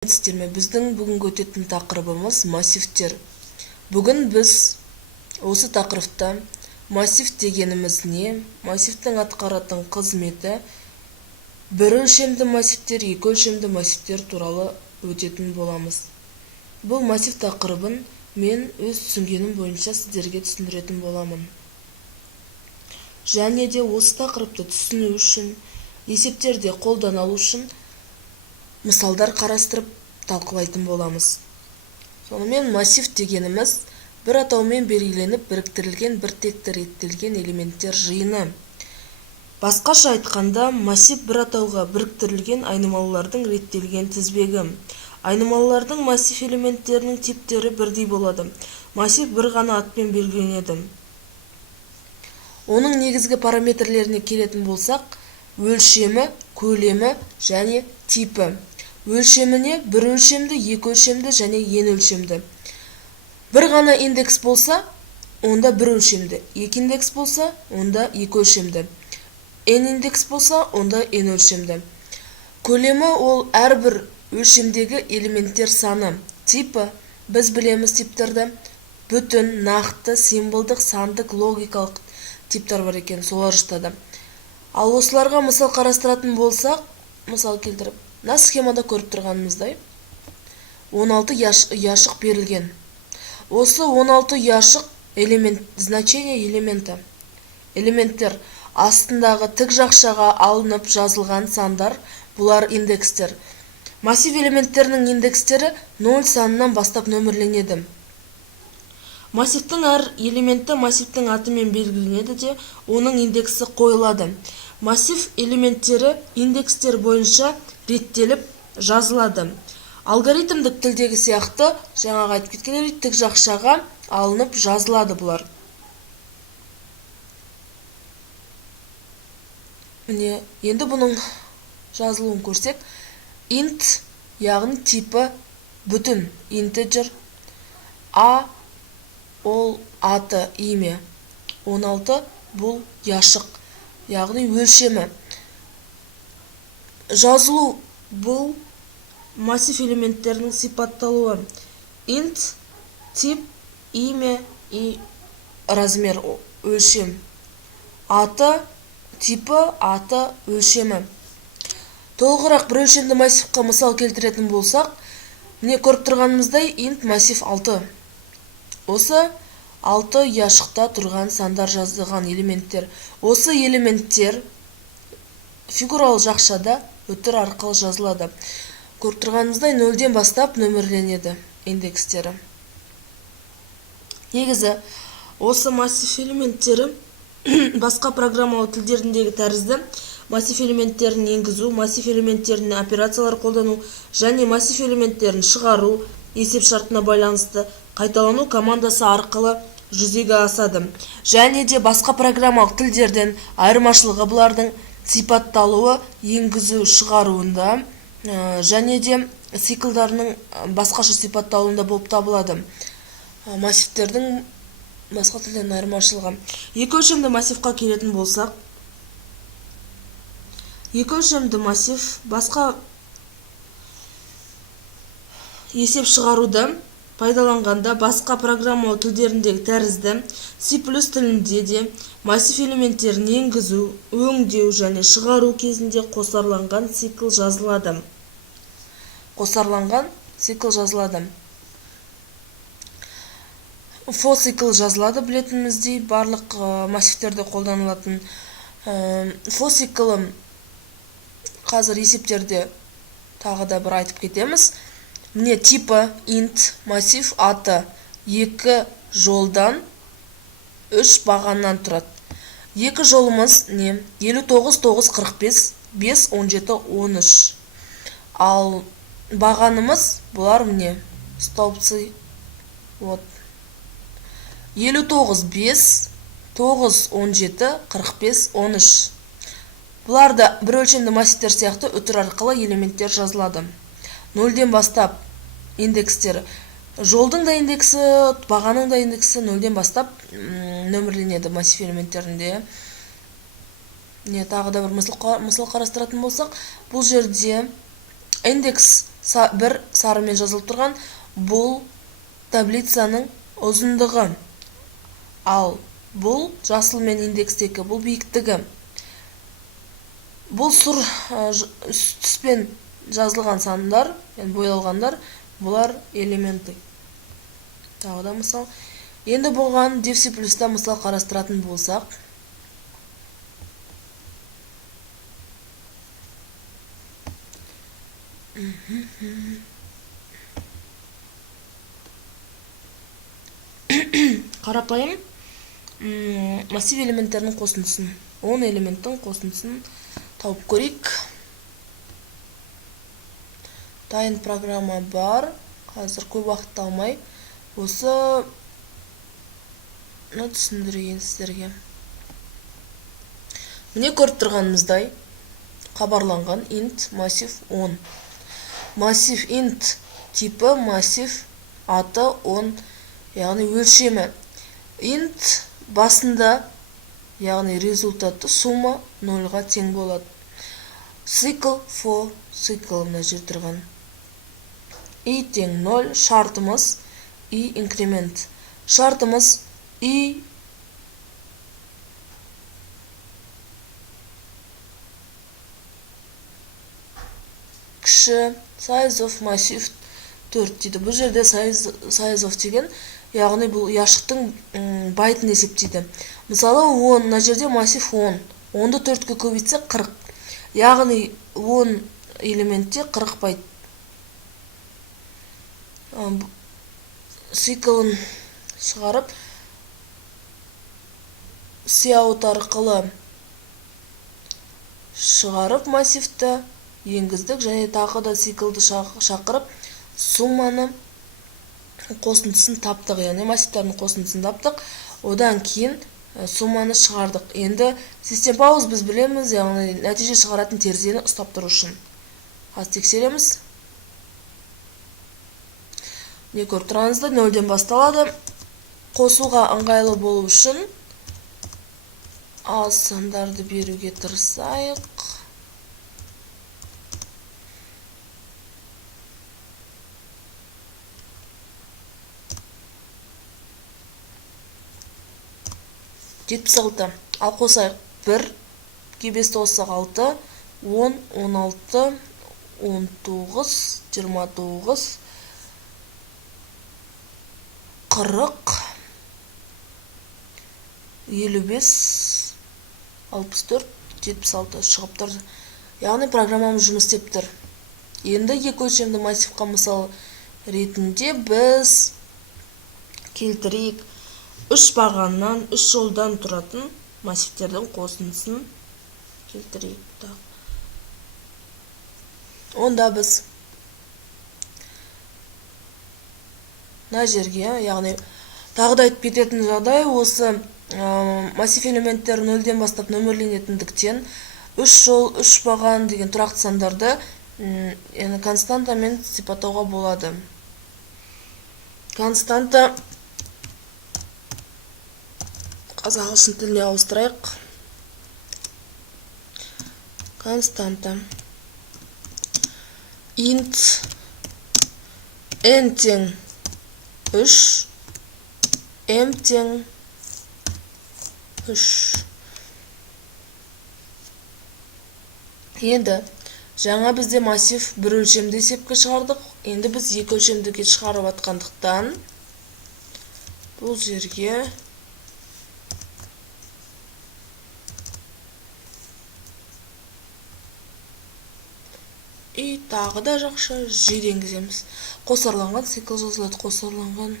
Біздің бүгінгі өтетін тақырыбымыз массивтер. Бүгін біз осы тақырыпта массив дегеніміз не, массивтің атқаратын қызметі, бір өлшемді массивтер, екі өлшемді массивтер туралы өтетін боламыз. Бұл массив тақырыбын мен өз түсінгенім бойынша сіздерге түсіндіретін боламын. Және де осы тақырыпты түсіну үшін, есептерде қолдану үшін мысалдар қарастырып талқылайтын боламыз. Сонымен массив дегеніміз бір атаумен белгіленіп біріктірілген бір текті реттелген элементтер жиыны. Басқаша айтқанда, массив бір атауға біріктірілген айнымалылардың реттелген тізбегі. Айнымалылардың массив элементтерінің типтері бірдей болады. Массив бір ғана атпен белгіленеді. Оның негізгі параметрлеріне келетін болсақ, өлшемі, көлемі және типі. Өлшеміне бір өлшемді, екі өлшемді және n өлшемді. Бір ғана индекс болса, онда бір өлшемді. Екі индекс болса, онда екі өлшемді. N индекс болса, онда n өлшемді. Көлемі ол әрбір өлшемдегі элементтер саны. Типі, біз білеміз типтерді. Бүтін, нақты, символдық, сандық, логикалық типтер бар екен, солар жатады. Ал осыларға мысал қарастыратын болсақ, мысал келтіріп, мына схемада көріп тұрғанымыздай 16 яшық берілген. Осы 16 яшық элемент, значение элементі. Элементтер астындағы тік жақшаға алынып жазылған сандар, бұлар индекстер. Массив элементтерінің индекстері 0 санынан бастап нөмірленеді. Массивтің әр элементі массивтің атымен белгіленеді де, оның индексі қойылады. Массив элементтері индекстер бойынша реттеліп жазылады. Алгоритмдік тілдегі сияқты, жаңағы айтып кеткендей, тік жақшаға алынып жазылады бұлар. Міне, енді бұның жазылуын көрсек, int, яғни типі бүтін, integer, a ол аты, име, 16 бұл яшық, яғни өлшемі. Жазылу бұл массив элементтерінің сипатталуы. Int, тип, име и размер, өлшем. Аты, типі, аты, өлшемі. Толығырақ бір өлшемді массивқа мысал келтіретін болсақ, міне көріп тұрғанымыздай int массив 6. Осы 6 яшықта тұрған сандар жазылған элементтер. Осы элементтер фигуралы жақшада өтір арқылы жазылады. Көріп тұрғанымыздай 0-ден бастап нөмірленеді индекстері. Негізі, осы массив элементтері басқа программалы тілдеріндегі тәрізді массив элементтерін енгізу, массив элементтерін операциялар қолдану және массив элементтерін шығару есеп шартына байланысты қайталану командасы арқылы жүзеге асады. Және де басқа программалық тілдерден айырмашылығы бұлардың сипатталуы енгізу шығаруында және де циклдарының басқаша сипатталуында болып табылады. Массивтердің басқа тілден айырмашылығы. Екі өлшемді массивқа келетін болсақ, екі өлшемді массив басқа есеп шығаруды пайдаланғанда басқа программалы тілдеріндегі тәрізді C+ тілінде де массив элементтерін енгізу, өңдеу және шығару кезінде қосарланған цикл жазылады. Қосарланған цикл жазылады. For цикл жазылады, білетініміздей барлық массивтерде қолданылатын. For циклы қазір есептерде тағы да бір айтып кетеміз. Міне типі int массив аты 2 жолдан 3 бағаннан тұрады. Екі жолымыз не? 59, 9, 45, 5, 17, 13. Ал бағанымыз бұлар міне столбцы. 59, 5, 9, 17, 45, 13. Бұларда бір өлшемді массивтер сияқты өтір арқылы элементтер жазылады. 0-ден бастап индекстері. Жолдың да индексі, бағаның да индексі 0-ден бастап нөмірленеді массив элементтерінде. Тағы да бір мысал қарастыратын болсақ, бұл жерде индекс 1 сарымен жазылып тұрған, бұл таблицаның ұзындығы. Ал бұл жасылмен индекстегі, бұл биіктігі. Бұл сұр түспен жазылған сандар, боялғандар, бұлар элементі. Тағы да мысал. Енді бұған DevC++да мысал қарастыратын болсақ, қарапайым массив элементтерінің қосындысын, 10 элементтің қосындысын тауып көрейік. Дайын программа бар, қазір көп уақыт алмай, осы түсіндірейін сіздерге. Міне көріп тұрғанымыздай хабарланған int массив 10. Массив int типі массив аты 10, яғни өлшемі. Int басында, яғни результаты сумма 0-ға тең болады. Цикл for цикл мына жер тұрған. I тең 0, шартымыз I инкремент. Шартымыз I кіші size of massive 4 дейді. Бұл жерде size of деген, яғни бұл яшықтың байтын есептейді. Мысалы 10, мына жерде массив 10. 10-ды 4-ке көбейтсе 40. Яғни 10 элементте 40 байт. Циклын шығарып, cout арқылы шығарып массивті енгіздік, және тағы да циклды шақырып сумманы қосындысын таптық, яғни массивтардың қосындысын таптық. Одан кейін сумманы шығардық. Енді систем пауз біз білеміз, яғни нәтиже шығаратын терезені ұстап тұру үшін. Аз тексереміз. Не көріп тұрғаныңызда 0-ден басталады. Қосуға ыңғайлы болу үшін аз сандарды беруге тырысайық. Ал қосайық 1, 5 қоссақ 6, 10, 16, 19, 29, 40, 55, 64, 76 шығып тұр. Яғни программамыз жұмыс істеп тұр. Енді екі өлшемді массивқа мысал ретінде біз келтірейік 3 бағаннан, 3 жолдан тұратын массивтердің қосындысын келтірейік. Онда біз мына жерге, яғни тағы да айтып кететін жағдай, осы массив элементтер 0-ден бастап нөмірленетіндіктен 3 жол, 3 баған деген тұрақты сандарды константамен сипаттауға болады. Константа ағылшын тіліне ауыстырайық. Константа int n тең 3, m тең 3. Енді жаңа бізде массив бір өлшемді есепке шығардық. Енді біз екі өлшемдіге шығарып атқандықтан бұл жерге тағы да жақша жер енгіземіз. Қосарланған цикл жазылады, қосарланған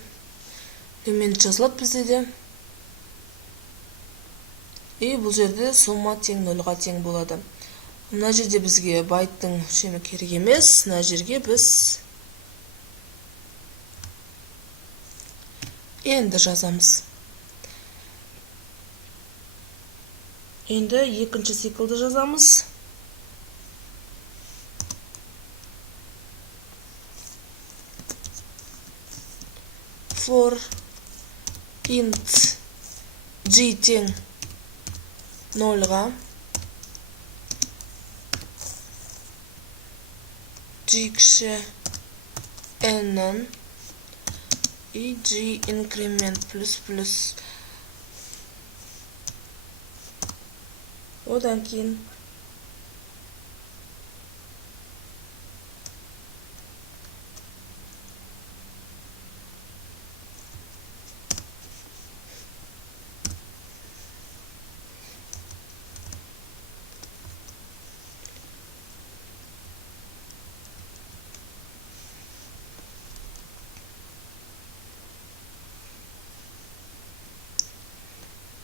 элемент жазылады бізде де. Бұл жерде сумма тең 0-ға тең болады. Мына жерде бізге байттың өлшемі керек емес. Мына жерге біз енді жазамыз. Енді екінші циклды жазамыз. For int g тең 0-ға G кіші n-нің и G инкремент плюс. Одан кейін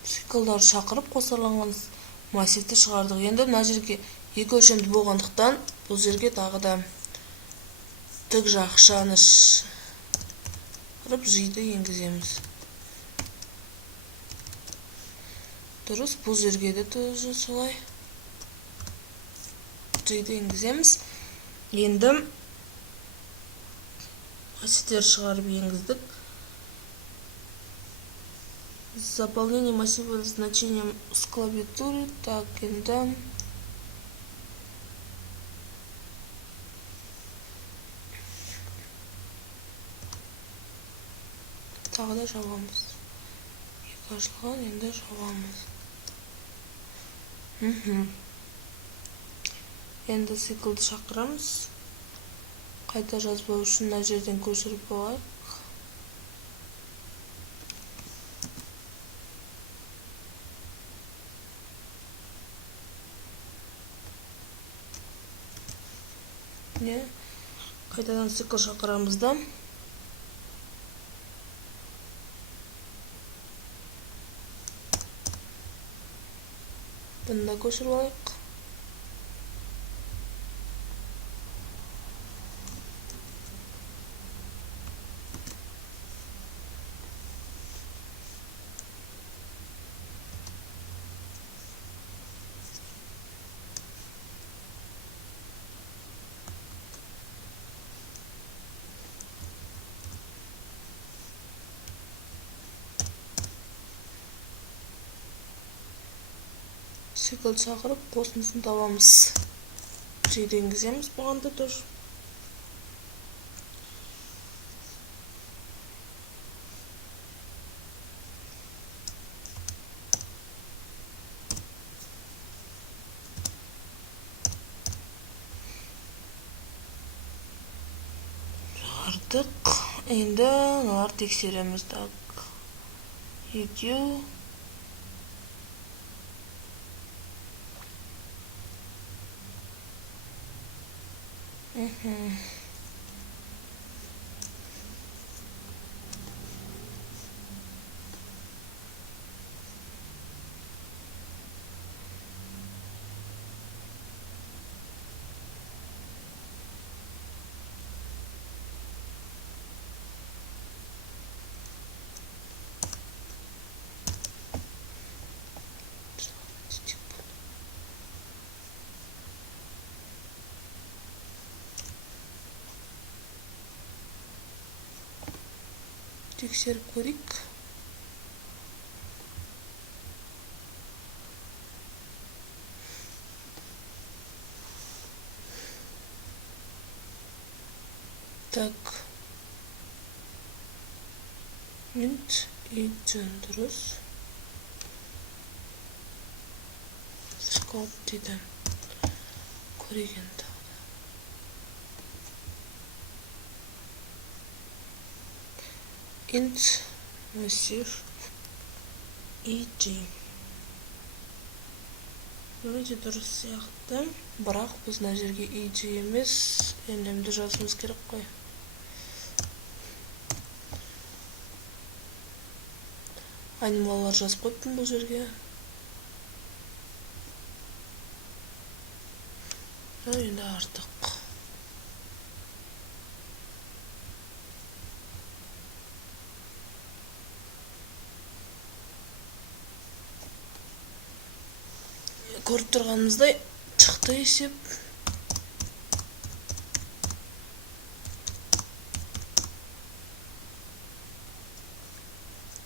циклдар шақырып қосарланған массивті шығардық. Енді мына жерге екі өлшемді болғандықтан бұл жерге тағы да тік жақшаны шығарып жиды енгіземіз. Дұрыс, бұл жерге де тоже солай жиды енгіземіз. Енді массивтер шығарып енгіздік. Заполнение массива значением с клавиатуры. Так, енді тағы да жабамыз. Екі ашылған, енді жабамыз. Енді циклды шақырамыз. Қайта жазбау үшін мына жерден көшіріп қояйық. Қайтадан цикл шақырамыз да бұны да көшіріп алайық. Цикл шақырып қосындысын табамыз. Жиды енгіземіз бұған да тоже. Шығардық. Енді мыналар тексереміз. Так, екеу. Тексеріп көрейік. Так. Int için дұрыс. Scope дейді. Көрейік енді. Int массив eg. Өте дұрыс сияқты, бірақ біз мына жерге eg емес, нмді жазуымыз керек қой. Айнымалар жазып қойыппын бұл жерге. Енді артық. Көріп тұрғанымыздай шықты есеп.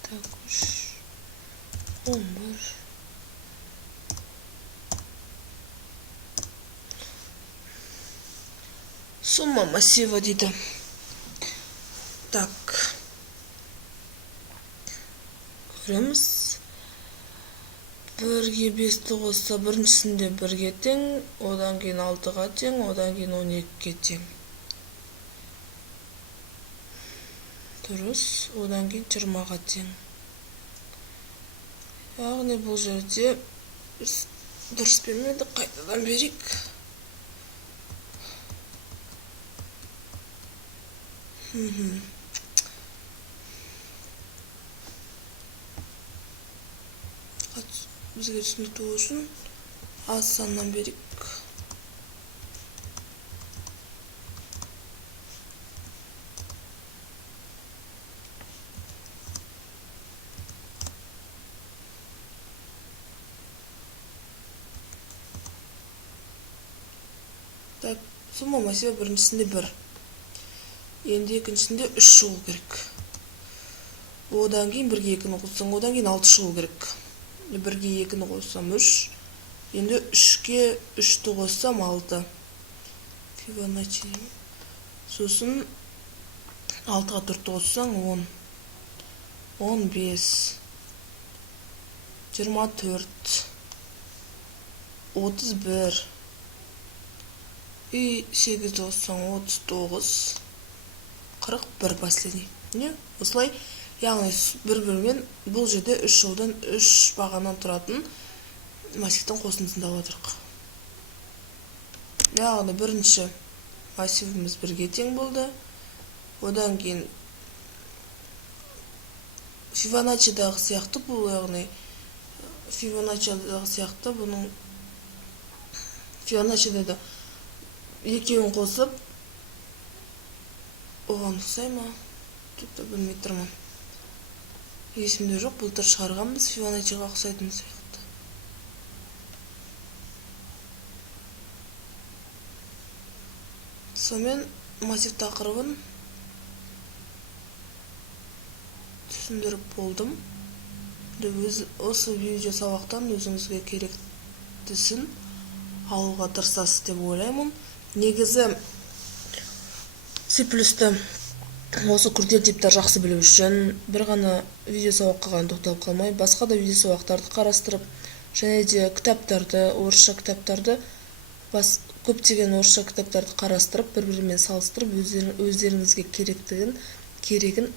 Так, 11. Сумма массива дейді. Так. Көреміз. 1-ге 5-ті қосса біріншісінде 1-ге тең, одан кейін 6-ға тең, одан кейін 12-ге тең. Дұрыс, одан кейін 20-ға тең. Яғни бұл жерде дұрыс бермеді, қайтадан берейік. Бізге түсінікті үшін аз саннан берейік. Так, сумма массива біріншісінде 1. Енді екіншісінде 3 шығу керек. Одан кейін 1-ге 2-ні қоссаң, одан кейін 6 шығу керек. 1-ге 2-ні қоссам 3. Енді 3-ге 3-ті қоссам 6. Фибоначчи. Сосын 6-ға 4-ті қоссаң 10. 15. 24. 31. И 8-ді қоссаң 39. 41 последний. Не? Осылай, яғни бір-бірімен бұл жерде 3 жолдан 3 бағаннан тұратын массивтің қосындысын тауып отырық. Яғни бірінші массивіміз 1-ге тең болды. Одан кейін Фибоначчидағы сияқты бұл, яғни Фибоначчидағы сияқты бұның Фибоначчида да екеуін қосып оған ұқсай ма? Тіпті білмей тұрмын. Есімде жоқ, былтыр шығарғанбыз Фибоначчиға ұқсайтын сияқты. Сонымен массив тақырыбын түсіндіріп болдым. Осы видео сабақтан өзіңізге керектісін алуға тырысасыз деп ойлаймын. Негізі C++-ті осы күрделі типтер жақсы білу үшін бір ғана видео сабаққа ғана тоқталып қалмай, басқа да видео сабақтарды қарастырып, және де кітаптарды, орысша кітаптарды, көптеген орысша кітаптарды қарастырып, бір-бірімен салыстырып, өздеріңізге керегін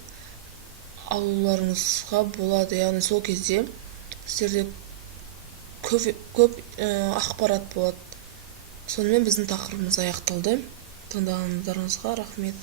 алуларыңызға болады. Яғни сол кезде сіздерде көп ақпарат болады. Сонымен біздің тақырыбымыз аяқталды. Тыңдағандарыңызға рахмет.